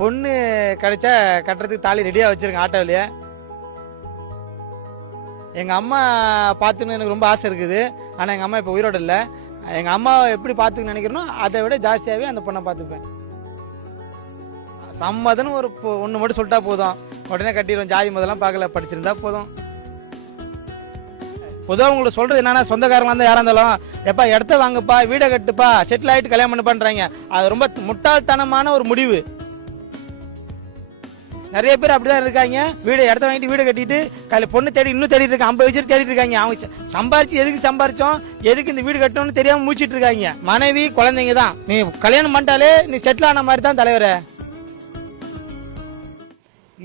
பொண்ணு கிடைச்சா கட்டுறதுக்கு தாலி ரெடியாக வச்சுருங்க ஆட்டோவிலேயே. எங்கள் அம்மா பார்த்துக்கணுன்னு எனக்கு ரொம்ப ஆசை இருக்குது. ஆனால் எங்கள் அம்மா இப்போ உயிரோடு இல்லை. எங்கள் அம்மாவை எப்படி பார்த்துக்கணும்னு நினைக்கிறனோ அதை விட ஜாஸ்தியாகவே அந்த பொண்ணை பார்த்துப்பேன். சம்மதன்னு ஒரு ஒன்று மட்டும் சொல்லிட்டா போதும், உடனே கட்டிடுவோம். ஜாதி முதலாம் பார்க்கல, படிச்சிருந்தா போதும். பொதுவாக உங்களுக்கு சொல்கிறது என்னன்னா, சொந்தக்காரங்க இருந்தால் யாராக இருந்தாலும் எப்பா இடத்த வாங்கப்பா, வீடை கட்டுப்பா, செட்டில் ஆகிட்டு கல்யாணம் பண்ண பண்ணுறாங்க. அது ரொம்ப முட்டாள்தனமான ஒரு முடிவு. நிறைய பேர் அப்படிதான் இருக்காங்க. வீடு இடத்த வாங்கிட்டு வீடு கட்டிட்டு பொண்ணு தேடி இன்னும் தேடிட்டு இருக்காங்க. 50 வயசு தேடிட்டு இருக்காங்க. அவங்க சம்பாரிச்சு எதுக்கு சம்பாரிச்சோம், எதுக்கு இந்த வீடு கட்டணும்னு தெரியாம மூச்சிட்டு இருக்காங்க. மனைவி குழந்தைங்க தான். நீ கல்யாணம் பண்ணிட்டாலே நீ செட்டில் ஆன மாதிரி தான் தலைவரே.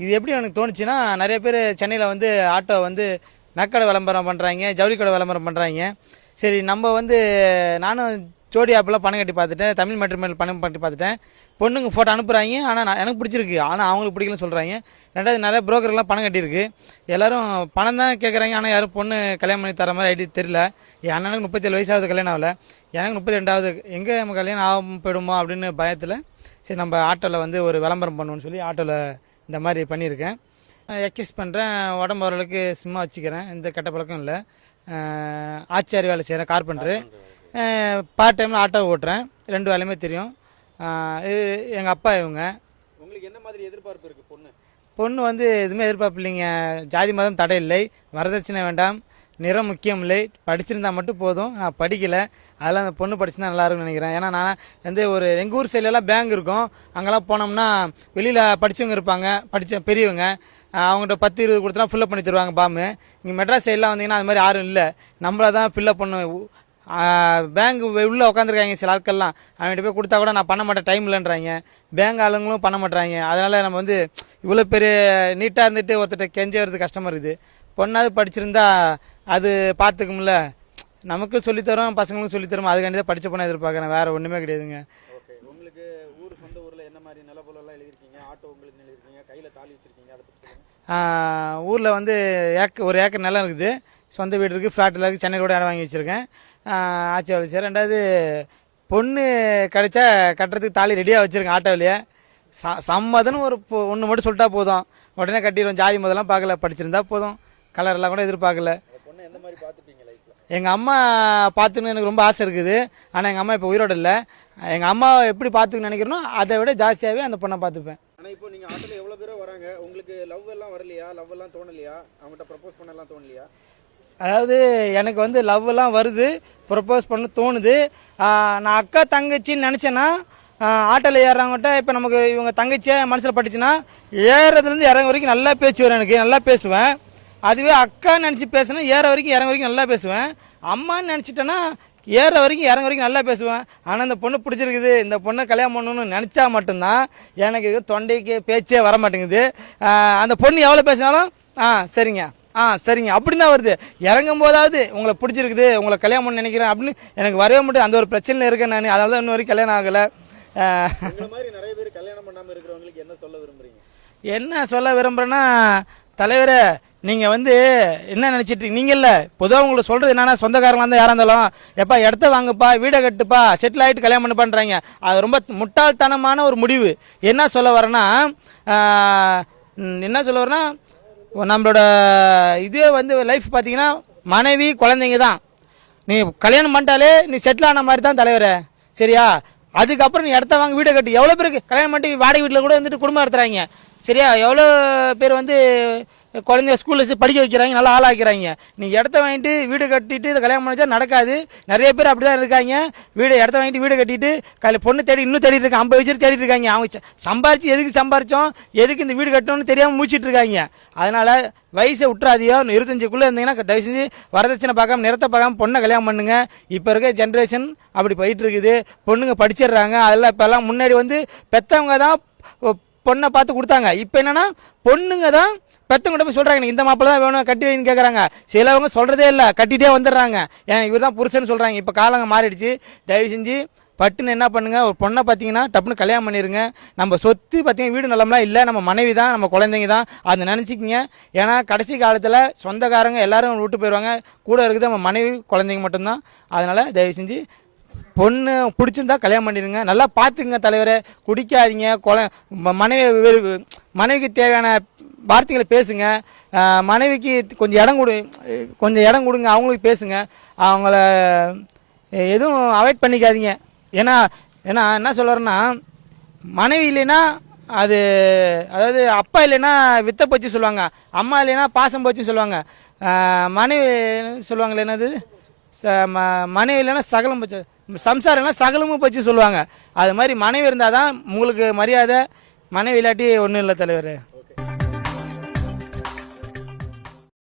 இது எப்படி எனக்கு தோணுச்சுன்னா, நிறைய பேர் சென்னையில் வந்து ஆட்டோ வந்து நக்கடை விளம்பரம் பண்ணுறாங்க, ஜவுளி கடை விளம்பரம் பண்ணுறாங்க. சரி, நம்ம வந்து நானும் ஜோடி ஆப்பெல்லாம் பணம் கட்டி பார்த்துட்டேன், தமிழ் மேட்ரிமோனியல் பணம் கட்டி பார்த்துட்டேன். பொண்ணுங்க ஃபோட்டோ அனுப்புகிறாங்க, ஆனால் எனக்கு பிடிச்சிருக்கு, ஆனால் அவங்களுக்கு பிடிக்கலன்னு சொல்கிறாங்க. ரெண்டாவது நிறைய புரோக்கர்லாம் பணம் கட்டியிருக்கு. எல்லோரும் பணம் தான் கேட்குறாங்க, ஆனால் யாரும் பொண்ணு கல்யாணம் பண்ணி தர மாதிரி ஐடி தெரியல. என் அண்ணனுக்கு 37 வயசாவது கல்யாணம் ஆகலை, எனக்கு 32வது. எங்கே நம்ம கல்யாணம் ஆக போயிடுமோ அப்படின்னு பயத்தில் சரி நம்ம ஆட்டோவில் வந்து ஒரு விளம்பரம் பண்ணுவோன்னு சொல்லி ஆட்டோவில் இந்த மாதிரி பண்ணியிருக்கேன். எக்ஸசைஸ் பண்ணுறேன், உடம்பு ஓரளவுக்கு சும்மா வச்சுக்கிறேன், எந்த கெட்ட பழக்கம் இல்லை. ஆச்சாரி வேலை செய்கிறேன், கார்பெண்டரு. பார்ட் டைமில் ஆட்டோ ஓட்டுறேன், 2 வேலையுமே தெரியும். எங்கள் அப்பா இவங்க. உங்களுக்கு என்ன மாதிரி எதிர்பார்ப்பு இருக்குது? பொண்ணு வந்து எதுவுமே எதிர்பார்ப்பு இல்லைங்க. ஜாதி மதம் தடை இல்லை, வரதட்சணை வேண்டாம், நிறம் முக்கியம் இல்லை, படிச்சிருந்தா மட்டும் போதும். நான் படிக்கலை, அதெல்லாம் அந்த பொண்ணு படிச்சுருந்தா நல்லா இருக்கும்னு நினைக்கிறேன். ஏன்னா நான் வந்து ஒரு எங்கள் ஊர் சைட்லலாம் பேங்க் இருக்கும், அங்கெல்லாம் போனோம்னா வெளியில் படித்தவங்க இருப்பாங்க, படித்த பெரியவங்க, அவங்கள்ட்ட 10-20 கொடுத்தா ஃபில்லப் பண்ணி தருவாங்க பாமு. இங்கே மெட்ராஸ் சைட்லாம் வந்தீங்கன்னா அது மாதிரி யாரும் இல்லை, நம்மளை தான் ஃபில்லப் பண்ணும். பேங்க் உள்ளே உட்காந்துருக்காங்க சில ஆட்கள்லாம், அவங்ககிட்ட போய் கொடுத்தா கூட நான் பண்ண மாட்டேன், டைம் இல்லைன்றாங்க. பேங்க் ஆளுங்களும் பண்ண மாட்டேறாங்க. அதனால் நம்ம வந்து இவ்வளோ பெரிய நீட்டாக இருந்துட்டு ஒருத்தட்ட கெஞ்சறது கஷ்டமாக இருக்குது. பொண்ணாவது படிச்சிருந்தா அது பார்த்துக்கும்ல, நமக்கும் சொல்லித்தரோம், பசங்களுக்கும் சொல்லித்தரோம். அதுக்காண்டி தான் படித்த பொண்ணை எதிர்பார்க்குறேன், வேறு ஒன்றுமே கிடையாதுங்க. ஓகே, உங்களுக்கு சொந்த ஊரில் என்ன மாதிரி நிலப்பொருளெல்லாம் எழுதிருக்கீங்க? ஆட்டோ உங்களுக்கு எழுதிருக்கீங்க, கையில் தாலி வச்சுருக்கீங்க, அதை பற்றி ஊரில் வந்து ஒரு ஏக்கர் நிலம் இருக்குது, சொந்த வீடு இருக்குது, ஃப்ளாட்டில் இருக்குது, சென்னையில் கூட இடம் வாங்கி வச்சுருக்கேன். ஆட்சி வேலை செய்கிறேன். ரெண்டாவது பொண்ணு கிடைச்சா கட்டுறதுக்கு தாலி ரெடியாக வச்சுருக்கேன் ஆட்டோவிலேயே. சம்மதன்னு ஒரு ஒன்று மட்டும் சொல்லிட்டா போதும், உடனே கட்டிடுவோம். ஜாதி முதலாம் பார்க்கல, படிச்சிருந்தா போதும், கலரெல்லாம் கூட எதிர்பார்க்கல. பொண்ணு எந்த மாதிரி பார்த்துப்பீங்க லைஃப்பில்? எங்கள் அம்மா பார்த்துக்கணுன்னு எனக்கு ரொம்ப ஆசை இருக்குது. ஆனால் எங்கள் அம்மா இப்போ உயிரோடு இல்லை. எங்கள் அம்மாவை எப்படி பார்த்துக்கணும்னு நினைக்கிறனோ அதை விட ஜாஸ்தியாகவே அந்த பொண்ணை பார்த்துப்பேன். ஆனால் இப்போ நீங்கள் ஆட்டோவில் எவ்வளோ பேரோ வராங்க, உங்களுக்கு லவ் எல்லாம் வரலையா? லவ் எல்லாம் தோணலையா? அவங்ககிட்ட ப்ரப்போஸ் பண்ணலாம் தோணலையா? அதாவது எனக்கு வந்து லவ்வெல்லாம் வருது, ப்ரப்போஸ் பண்ண தோணுது. நான் அக்கா தங்கச்சின்னு நினச்சேன்னா ஆட்டோவில் ஏறுறவங்ககிட்ட, இப்போ நமக்கு இவங்க தங்கச்சியாக என் மனசில் பட்டுச்சுன்னா ஏறதுலேருந்து இறங்க வரைக்கும் நல்லா பேச்சு வரும், எனக்கு நல்லா பேசுவேன். அதுவே அக்கான்னு நினச்சி பேசுனா ஏற வரைக்கும் இறங்க வரைக்கும் நல்லா பேசுவேன். அம்மான்னு நினச்சிட்டேன்னா ஏற வரைக்கும் இறங்க வரைக்கும் நல்லா பேசுவேன். ஆனால் இந்த பொண்ணு பிடிச்சிருக்குது, இந்த பொண்ணை கல்யாணம் பண்ணணும்னு நினச்சா மட்டும்தான் எனக்கு தொண்டைக்கு பேச்சே வர மாட்டேங்குது. அந்த பொண்ணு எவ்வளோ பேசினாலும் சரிங்க சரிங்க அப்படின்னு தான் வருது. இறங்கும் போதாவது உங்களை பிடிச்சிருக்குது, உங்களை கல்யாணம் பண்ண நினைக்கிறேன் அப்படின்னு எனக்கு வரவே முடியும். அந்த ஒரு பிரச்சனையில் இருக்கேன் நான், அதனால தான் இன்னும் வரைக்கும் கல்யாணம் ஆகலை. மாதிரி நிறைய பேர் கல்யாணம் பண்ணாமல் இருக்கிறவங்களுக்கு என்ன சொல்ல விரும்புறீங்க? என்ன சொல்ல விரும்புகிறேன்னா, தலைவரே நீங்கள் வந்து என்ன நினச்சிட்டு நீங்கள்ல பொதுவாக உங்களுக்கு சொல்கிறது என்னன்னா, சொந்தக்காரங்க இருந்தால் யாராக இருந்தாலும் எப்பா இடத்த வாங்கப்பா, வீடை கட்டுப்பா, செட்டில் ஆகிட்டு கல்யாணம் பண்ண பண்ணுறாங்க. அது ரொம்ப முட்டாள்தனமான ஒரு முடிவு. என்ன சொல்ல வரேன்னா, நம்மளோட இதுவே வந்து லைஃப் பார்த்தீங்கன்னா மனைவி குழந்தைங்க தான். நீ கல்யாணம் பண்ணிட்டாலே நீ செட்டில் ஆன மாதிரி தான் தலைவரே, சரியா? அதுக்கப்புறம் நீ இடத்த வாங்க, வீடை கட்டி. எவ்வளோ பேருக்கு கல்யாணம் பண்ணிட்டு வாடகை வீட்டில் கூட வந்துட்டு குடும்பம் நடத்துகிறாங்க, சரியா? எவ்வளோ பேர் வந்து குழந்தைய ஸ்கூலில் படிக்க வைக்கிறாங்க, நல்லா ஆளாக்கிறாங்க. நீ இடத்த வாங்கிட்டு வீடு கட்டிட்டு இதை கல்யாணம் பண்ணிச்சா நடக்காது. நிறைய பேர் அப்படி தான் இருக்காங்க. இடத்த வாங்கிட்டு வீடு கட்டிட்டு பொண்ணு தேடி இன்னும் தேடிட்டு இருக்காங்க. 50 வயசு தேடிட்டு இருக்காங்க. அவங்க சம்பாரிச்சு எதுக்கு சம்பாரிச்சோம், எதுக்கு இந்த வீடு கட்டணும்னு தெரியாமல் மூச்சிட்டு இருக்காங்க. அதனால் வயசை விட்டுறாதியோ. 25க்குள்ளே இருந்தீங்கன்னா தயவு செஞ்சு வரதட்சணை பார்க்காம, நிறத்தை பார்க்காம பொண்ணை கல்யாணம் பண்ணுங்க. இப்போ இருக்க ஜென்ரேஷன் அப்படி போயிட்டு இருக்குது. பொண்ணுங்க படிச்சிடுறாங்க. அதெல்லாம் இப்போல்லாம் முன்னாடி வந்து பெற்றவங்க தான் பொண்ணை பார்த்து கொடுத்தாங்க. இப்போ என்னென்னா பொண்ணுங்க தான் பெற்றவங்கிட்ட போய் சொல்கிறாங்க, இந்த மாப்பிள்ள தான் வேணும், கட்டி வைன்னு கேட்குறாங்க. சிலவங்க சொல்கிறதே இல்லை, கட்டிகிட்டே வந்துடுறாங்க. ஏன் இவர் தான் புருஷன்னு சொல்கிறாங்க. இப்போ காலங்க மாறிடுச்சு. தயவு செஞ்சு பட்டுன்னு என்ன பண்ணுங்கள், ஒரு பொண்ணை பார்த்தீங்கன்னா டப்புன்னு கல்யாணம் பண்ணிடுங்க. நம்ம சொத்து பார்த்தீங்கன்னா வீடு நிலம்லாம் இல்லை, நம்ம மனைவி தான், நம்ம குழந்தைங்க தான், அதை நினச்சிக்கிங்க. ஏன்னா கடைசி காலத்தில் சொந்தக்காரங்க எல்லோரும் விட்டு போயிடுவாங்க, கூட இருக்குது நம்ம மனைவி குழந்தைங்க மட்டும்தான். அதனால் தயவு செஞ்சு பொண்ணு பிடிச்சிருந்தா கல்யாணம் பண்ணிடுங்க, நல்லா பார்த்துக்குங்க தலைவரே. குடிக்காதீங்க, மனைவிக்கு தேவையான வார்த்தைகளை பேசுங்க. மனைவிக்கு கொஞ்சம் இடம் கொடுங்க, அவங்களுக்கு பேசுங்க. அவங்கள எதுவும் அவாய்ட் பண்ணிக்காதீங்க. ஏன்னா என்ன சொல்கிறேன்னா, மனைவி இல்லைன்னா அதாவது அப்பா இல்லைன்னா வித்தை போச்சு சொல்லுவாங்க, அம்மா இல்லைன்னா பாசம் போச்சுன்னு சொல்லுவாங்க. மனைவி சொல்லுவாங்களே என்னது, மனைவி இல்லைன்னா சகலம் போச்சு, சம்சாரம் இல்லைன்னா சகலமும் போச்சு சொல்லுவாங்க. அது மாதிரி மனைவி இருந்தால் தான் உங்களுக்கு மரியாதை. மனைவி இல்லாட்டி ஒன்றும் இல்லை தலைவர்.